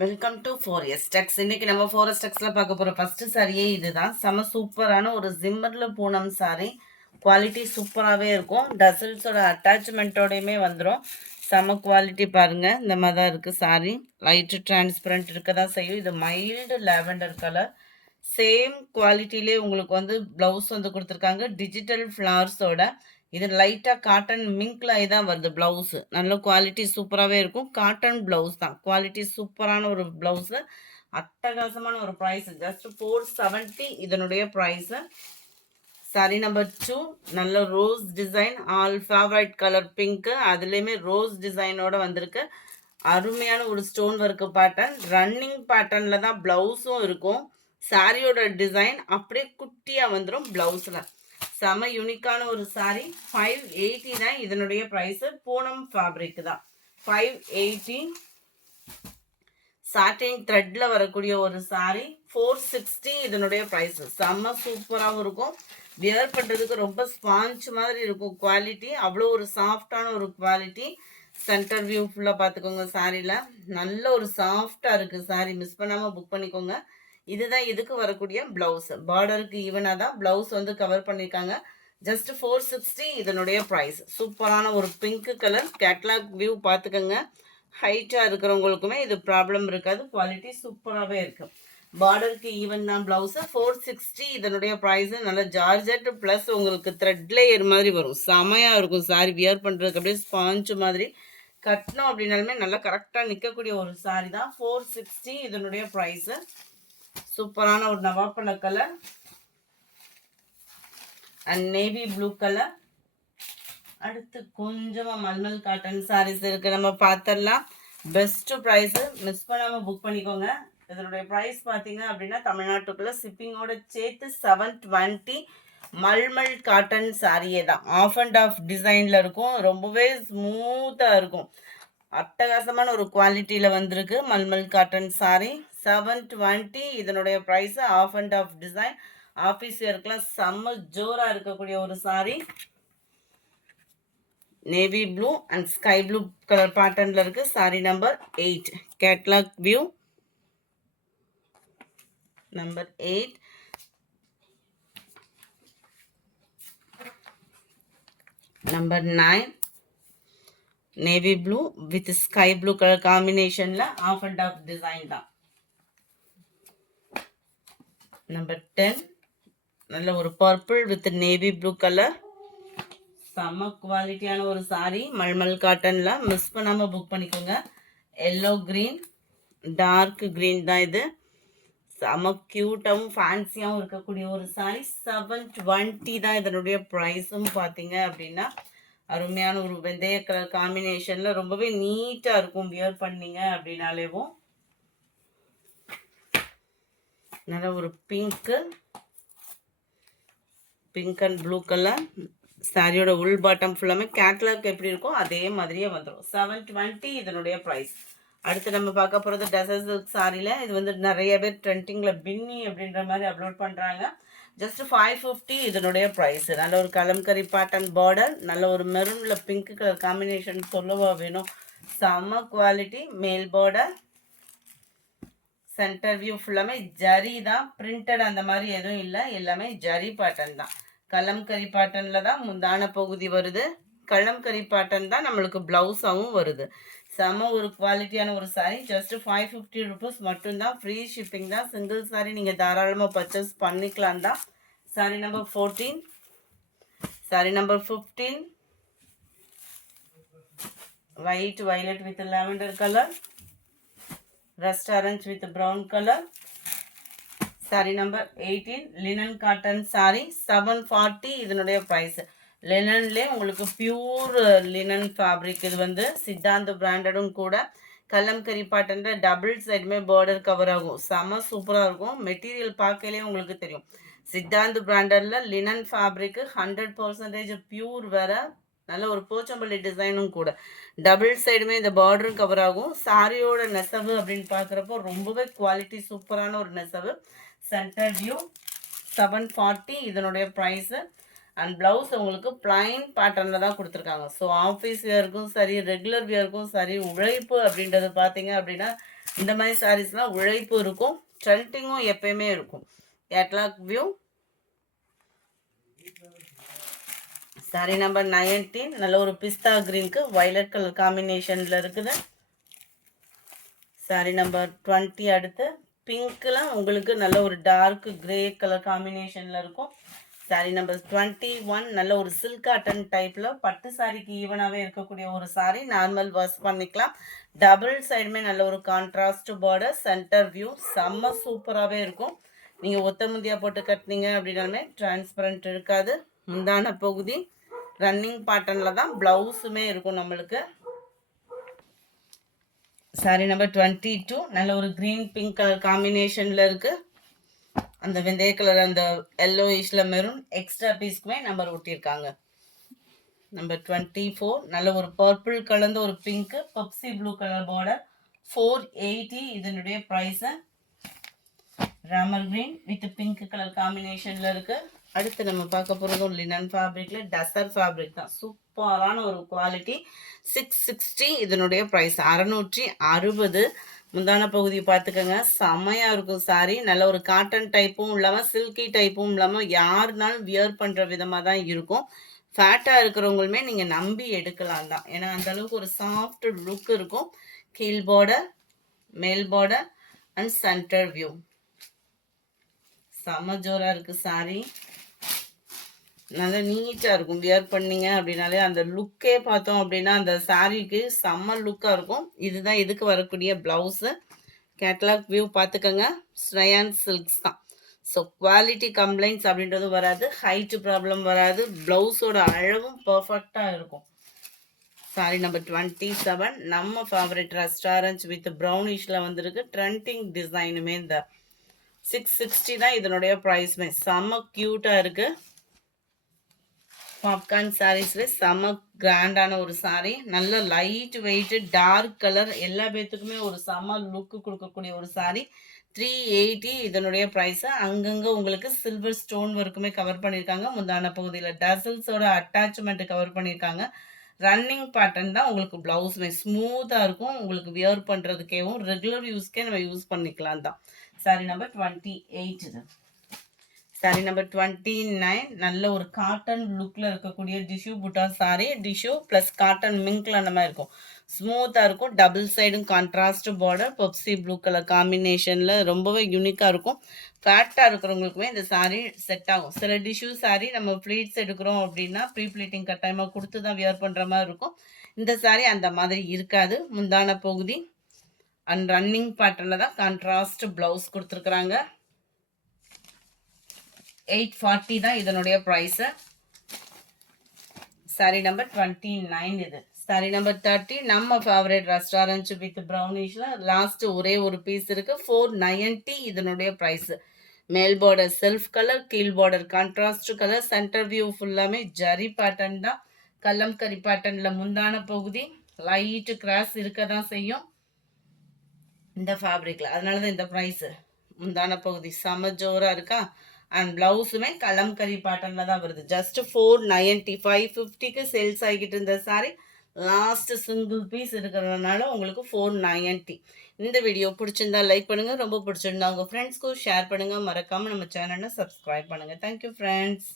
Welcome to 4S Tex. இன்னைக்கு நம்ம 4S Texல பார்க்க போகிற ஃபஸ்ட்டு சாரியே இதுதான். செம சூப்பரான ஒரு ஜிம்மரில் பூனம் சாரி. குவாலிட்டி சூப்பராகவே இருக்கும். டசல்ஸோட அட்டாச்மெண்ட்டோடையுமே வந்துடும். செம குவாலிட்டி பாருங்கள். இந்த மாதிரி தான் இருக்குது சாரி. லைட்டு டிரான்ஸ்பரண்ட் இருக்க தான் செய்யும். இது மைல்டு லேவெண்டர் கலர். சேம் குவாலிட்டிலே உங்களுக்கு வந்து ப்ளவுஸ் வந்து கொடுத்துருக்காங்க டிஜிட்டல் ஃப்ளவர்ஸோட. இது லைட்டாக காட்டன் மிங்க்ல தான் வருது ப்ளவுஸு. நல்ல குவாலிட்டி சூப்பராகவே இருக்கும். காட்டன் ப்ளவுஸ் தான். குவாலிட்டி சூப்பரான ஒரு ப்ளவுஸு. அட்டகாசமான ஒரு ப்ரைஸ். ஜஸ்ட் 470 இதனுடைய ப்ரைஸு. சாரி நம்பர் 2 நல்ல rose design. All favourite colour pink. அதுலேயுமே ரோஸ் டிசைனோட வந்திருக்கு. அருமையான ஒரு ஸ்டோன் ஒர்க்கு பேட்டர்ன். ரன்னிங் பேட்டர்னில் தான் ப்ளவுஸும் இருக்கும். சாரியோட டிசைன் அப்படியே குட்டியாக வந்துடும் ப்ளவுஸில். செம யூனிக்கான ஒரு சாரி. 580 தான் இதனுடைய ப்ரைஸு. பூனம் ஃபேப்ரிக் தான். 580 சாட்டின் த்ரெட்டில் வரக்கூடிய ஒரு சாரி. 460 இதனுடைய ப்ரைஸு. செம்ம சூப்பராகவும் இருக்கும். வியர் பண்ணுறதுக்கு ரொம்ப ஸ்பாஞ்ச் மாதிரி இருக்கும் குவாலிட்டி. அவ்வளோ ஒரு சாஃப்டான ஒரு குவாலிட்டி. சென்டர் வியூ ஃபுல்லாக பார்த்துக்கோங்க. சாரியில் நல்ல ஒரு சாஃப்டாக இருக்குது சாரி. மிஸ் பண்ணாமல் புக் பண்ணிக்கோங்க. இதுதான் இதுக்கு வரக்கூடிய ப்ளவுஸ். பார்டருக்கு ஈவனாக தான் ப்ளவுஸ் வந்து கவர் பண்ணியிருக்காங்க. ஜஸ்ட் 460 இதனுடைய ப்ரைஸ். சூப்பரான ஒரு பிங்க் கலர். கேட்லாக் வியூ பார்த்துக்கோங்க. ஹைட்டாக இருக்கிறவங்களுக்குமே இது ப்ராப்ளம் இருக்காது. குவாலிட்டி சூப்பராகவே இருக்குது. பார்டருக்கு ஈவன் தான் ப்ளவுஸு. 460 இதனுடைய ப்ரைஸு. நல்ல ஜார்ஜெட் ப்ளஸ் உங்களுக்கு த்ரெட் லேயர் மாதிரி வரும். செமையாக இருக்கும் சாரி. வியர் பண்ணுறதுக்கு அப்படியே ஸ்பாஞ்சு மாதிரி கட்டணும் அப்படின்னாலுமே நல்லா கரெக்டாக நிற்கக்கூடிய ஒரு சாரி தான். 460 இதனுடைய ப்ரைஸு. சூப்பரான ஒரு நவாப்பழ colour and navy blue colour. அடுத்து கொஞ்சமாக மல்மல் காட்டன் சாரீஸ் இருக்குது. நம்ம பார்த்துடலாம். Best price. மிஸ் பண்ணாமல் புக் பண்ணிக்கோங்க. இதனுடைய ப்ரைஸ் பார்த்தீங்க அப்படின்னா தமிழ்நாட்டுக்குள்ளே ஷிப்பிங்கோட சேர்த்து 720. மல்மல் காட்டன் சாரியே தான். ஆஃப் அண்ட் ஆஃப் டிசைனில் இருக்கும். ரொம்பவே ஸ்மூத்தாக இருக்கும். அட்டகாசமான ஒரு குவாலிட்டியில் வந்திருக்கு மல்மல் காட்டன் சாரி. 720 இதனுடைய price. Off and off design. Office வேர்க்கெலாம் செம்ம ஜோராக இருக்கக்கூடிய ஒரு sari. Navy blue and sky blue colour பேட்டர்னில் இருக்குது. Sari number 8. Catalogue view number 8. Number 9 navy blue with sky blue colour காம்பினேஷனில் ஆஃப் அண்ட் ஆஃப் டிசைன் தான். நம்பர் 10 நல்ல ஒரு purple with navy blue colour. செம்ம குவாலிட்டியான ஒரு சாரி. மல்மல் காட்டனில். மிஸ் பண்ணாமல் புக் பண்ணிக்கோங்க. எல்லோ க்ரீன் டார்க் க்ரீன் தான் இது. செம்ம க்யூட்டாகவும் ஃபேன்சியாகவும் இருக்கக்கூடிய ஒரு சாரி. 720 தான் இதனுடைய ப்ரைஸும் பார்த்தீங்க அப்படின்னா அருமையான ஒரு வெந்தய கலர் காம்பினேஷனில் ரொம்பவே நீட்டாக இருக்கும். வியர் பண்ணிங்க அப்படின்னாலேவும் நல்ல ஒரு பிங்க் அண்ட் ப்ளூ கலர். சாரியோட உள் பாட்டம் ஃபுல்லாமே கேட்லாக் எப்படி இருக்கும் அதே மாதிரியே வந்துடும். 720 இதனுடைய ப்ரைஸ். அடுத்து நம்ம பார்க்க போகிறது டசர் சில்க் சாரியில். இது வந்து நிறைய பேர் ட்ரெண்டிங்கில் பின்னி அப்படின்ற மாதிரி அப்லோட் பண்ணுறாங்க. ஜஸ்ட் 550 இதனுடைய ப்ரைஸ். நல்ல ஒரு கலம்கரி பேட்டர்ன் பார்டர். நல்ல ஒரு மெரூனில் பிங்க் கலர் காம்பினேஷன் சொல்லவா வேணும். செம்ம குவாலிட்டி. மேல் பார்டர். சென்டர் வியூ ஃபுல்லாமே ஜரி தான். பிரிண்டட் அந்த மாதிரி எதுவும் இல்லை. எல்லாமே ஜரி பேட்டர்ன் தான். கலம்கரி பேட்டர்னில் தான் முந்தான பகுதி வருது. கலம்கரி பேட்டர்ன் தான் நம்மளுக்கு ப்ளவுஸாகவும் வருது. செம ஒரு குவாலிட்டியான ஒரு சாரீ. ஜஸ்ட் 550 ருபீஸ் மட்டும்தான். ஃப்ரீ ஷிப்பிங் தான். சிங்கிள் சாரீ நீங்கள் தாராளமாக பர்ச்சேஸ் பண்ணிக்கலாம் தான். Sari number 14. Sari number 15 white violet with lavender colour. Rust orange with brown colour. Sorry number 18 linen cotton sorry. 740 இதனுடைய ப்ரைஸ். லினன்லேயே உங்களுக்கு பியூர் லினன் ஃபேப்ரிக். இது வந்து சித்தாந்த பிராண்டடும் கூட. கலம்கரி பாட்டனில் டபுள் சைடுமே பார்டர் கவர் ஆகும். செம சூப்பராக இருக்கும். மெட்டீரியல் பார்க்கலே உங்களுக்கு தெரியும். சித்தாந்த பிராண்டடில் லினன் ஃபேப்ரிக்கு 100% பியூர் வேற. நல்ல ஒரு போச்சம்பள்ளி டிசைனும் கூட. டபுள் சைடுமே இந்த பார்டரும் கவர் ஆகும். சாரியோட நெசவு அப்படின்னு பார்க்குறப்போ ரொம்பவே குவாலிட்டி சூப்பரான ஒரு நெசவு. Centre view. 740 இதனுடைய ப்ரைஸு. அண்ட் ப்ளவுஸ் உங்களுக்கு பிளைன் பேட்டர்னில் தான் கொடுத்துருக்காங்க. ஸோ ஆஃபீஸ் வியருக்கும் சரி ரெகுலர் வியருக்கும் சரி உழைப்பு அப்படின்றது பார்த்தீங்க அப்படின்னா இந்த மாதிரி சாரீஸ்லாம் உழைப்பு இருக்கும், ட்ரெண்டிங்கும் எப்பயுமே இருக்கும். Catalogue view. சாரி நம்பர் 19 நல்ல ஒரு பிஸ்தா கிரீனுக்கு வயலட் கலர் காம்பினேஷனில் இருக்குது. சாரி நம்பர் 20 அடுத்து பிங்க்லாம் உங்களுக்கு நல்ல ஒரு டார்க் கிரே கலர் காம்பினேஷனில் இருக்கும். சாரி நம்பர் 21 நல்ல ஒரு சில்க் காட்டன் டைப்பில் பட்டு சாரிக்கு ஈவனாகவே இருக்கக்கூடிய ஒரு சாரி. நார்மல் வாஷ் பண்ணிக்கலாம். டபுள் சைடுமே நல்ல ஒரு கான்ட்ராஸ்ட் பார்டர், சென்டர் வியூ செம்ம சூப்பராகவே இருக்கும். நீங்கள் ஒத்த முந்தியா போட்டு கட்டினீங்க அப்படின்னாலுமே டிரான்ஸ்பரண்ட் இருக்காது. முந்தான பகுதி ரன்னிங் பேட்டர்னில் தான் ப்ளவுஸுமே இருக்கும் நம்மளுக்கு. சாரி நம்பர் 22 நல்ல ஒரு க்ரீன் பிங்க் கலர் காம்பினேஷனில் இருக்குது. அந்த வெந்தய கலர் அந்த எல்லோயிஷ்ல மெரூன் எக்ஸ்ட்ரா பீஸ்க்குமே நம்பர் ஒட்டியிருக்காங்க. நம்பர் 24 நல்ல ஒரு பர்பிள் கலந்த ஒரு pink Pepsi blue colour border 480 இதனுடைய price. Ramar green with pink colour காம்பினேஷன்ல இருக்கு. அடுத்து நம்ம பார்க்க போகிறதும் லினன் ஃபேப்ரிக்ல டசர் ஃபேப்ரிக் தான். சூப்பரான ஒரு குவாலிட்டி. 660 இதனுடைய ப்ரைஸ் 660. முந்தான பகுதி பார்த்துக்கோங்க, செம்மையாக இருக்கும் சாரி. நல்ல ஒரு காட்டன் டைப்பும் இல்லாமல் சில்கி டைப்பும் இல்லாமல் யாருனாலும் வியர் பண்ணுற விதமாக தான் இருக்கும். ஃபேட்டாக இருக்கிறவங்களுமே நீங்கள் நம்பி எடுக்கலாம் தான், ஏன்னா அந்தளவுக்கு ஒரு சாஃப்ட் லுக் இருக்கும். கீழ் பார்டர், மேல் பார்டர் அண்ட் சென்டர் வியூ செம்ம ஜோராக இருக்குது சாரி. நல்லா நீட்டாக இருக்கும். வியர் பண்ணிங்க அப்படின்னாலே அந்த லுக்கே பார்த்தோம் அப்படின்னா அந்த சாரீக்கு செம்ம லுக்காக இருக்கும். இதுதான் இதுக்கு வரக்கூடிய ப்ளவுஸு. கேட்லாக் வியூ பார்த்துக்கோங்க. ஸ்ரயான் சில்க்ஸ் தான். ஸோ குவாலிட்டி கம்ப்ளைண்ட்ஸ் அப்படின்றது வராது, ஹைட்டு ப்ராப்ளம் வராது, ப்ளவுஸோட அளவும் பர்ஃபெக்டாக இருக்கும். சாரி நம்பர் 27 நம்ம ஃபேவரட் ரெஸ்டாரண்ட் வித் ப்ரௌனிஷில் வந்திருக்கு. ட்ரெண்டிங் டிசைனுமே இந்த 660 தான் இதனுடைய ப்ரைஸ்மே. செம்ம க்யூட்டாக இருக்குது. பாப்கார்ன் சாரீஸ்ல செம்ம கிராண்டான ஒரு சாரீ. நல்ல லைட் வெயிட் டார்க் கலர், எல்லா பேத்துக்குமே ஒரு செம்ம லுக்கு கொடுக்கக்கூடிய ஒரு சாரீ. 380 இதனுடைய ப்ரைஸ். அங்கங்கே உங்களுக்கு சில்வர் ஸ்டோன் ஒர்க்குமே கவர் பண்ணியிருக்காங்க. முந்தான பகுதியில் டசல்ஸோட அட்டாச்மெண்ட் கவர் பண்ணியிருக்காங்க. ரன்னிங் பேட்டர்ன் தான் உங்களுக்கு ப்ளவுஸுமே ஸ்மூத்தாக இருக்கும். உங்களுக்கு வியர் பண்ணுறதுக்கேவும் ரெகுலர் யூஸ்க்கே நம்ம யூஸ் பண்ணிக்கலாம் தான். சாரி நம்பர் 28 இது. சாரி நம்பர் 29 நல்ல ஒரு காட்டன் லுக்கில் இருக்கக்கூடிய டிஷ்யூ புட்டா சாரி. டிஷ்யூ ப்ளஸ் காட்டன் மிங்க்ல அந்த மாதிரி இருக்கும். ஸ்மூத்தாக இருக்கும். டபுள் சைடும் contrast border Pepsi blue colour காம்பினேஷனில் ரொம்பவே யூனிக்காக இருக்கும். ஃபேட்டாக இருக்கிறவங்களுக்குமே இந்த சாரீ செட் ஆகும். சில டிஷ்யூ சாரீ நம்ம ப்ளீட்ஸ் எடுக்கிறோம் அப்படின்னா ப்ரீ ப்ளீட்டிங் கட்டாயமாக கொடுத்து தான் வியர் பண்ணுற மாதிரி இருக்கும். இந்த சாரீ அந்த மாதிரி இருக்காது. முந்தான பகுதி அண்ட் ரன்னிங் பேட்டர்னில் தான் கான்ட்ராஸ்ட் ப்ளவுஸ் கொடுத்துருக்குறாங்க. 840 தான் இதனுடைய ப்ரைஸு. சாரி நம்பர் 29 இது. சாரி நம்பர் 30 நம்ம ஃபேவரட் ரெஸ்டாரண்ட் வித் ப்ரௌனிஷ்ல லாஸ்ட் ஒரே ஒரு பீஸ் இருக்கு. 490 இதனுடைய ப்ரைஸ். மேல் பார்டர் செல்ஃப் கலர், கீழ் border contrast colour, centre view ஃபுல்லாமே ஜரி பேட்டர்ன் தான். கலம்கரி பேட்டர்னில் முந்தான பகுதி லைட்டு கிராஸ் இருக்க தான் செய்யும் இந்த ஃபேப்ரிக்கில், அதனால தான் இந்த ப்ரைஸு. முந்தான பகுதி செம ஜோராக இருக்கா. அண்ட் ப்ளவுஸுமே கலம்கரி பேட்டர்னில் தான் வருது. ஜஸ்ட் 490. 550க்கு சேல்ஸ் ஆகிக்கிட்டு இருந்த சாரி லாஸ்ட் சிங்கிள் பீஸ் இருக்கிறதுனால உங்களுக்கு 490. இந்த வீடியோ பிடிச்சிருந்தா லைக் பண்ணுங்கள், ரொம்ப பிடிச்சிருந்தா உங்கள் ஃப்ரெண்ட்ஸ்க்கும் ஷேர் பண்ணுங்கள், மறக்காமல் நம்ம சேனலை சப்ஸ்கிரைப் பண்ணுங்கள். Thank you friends.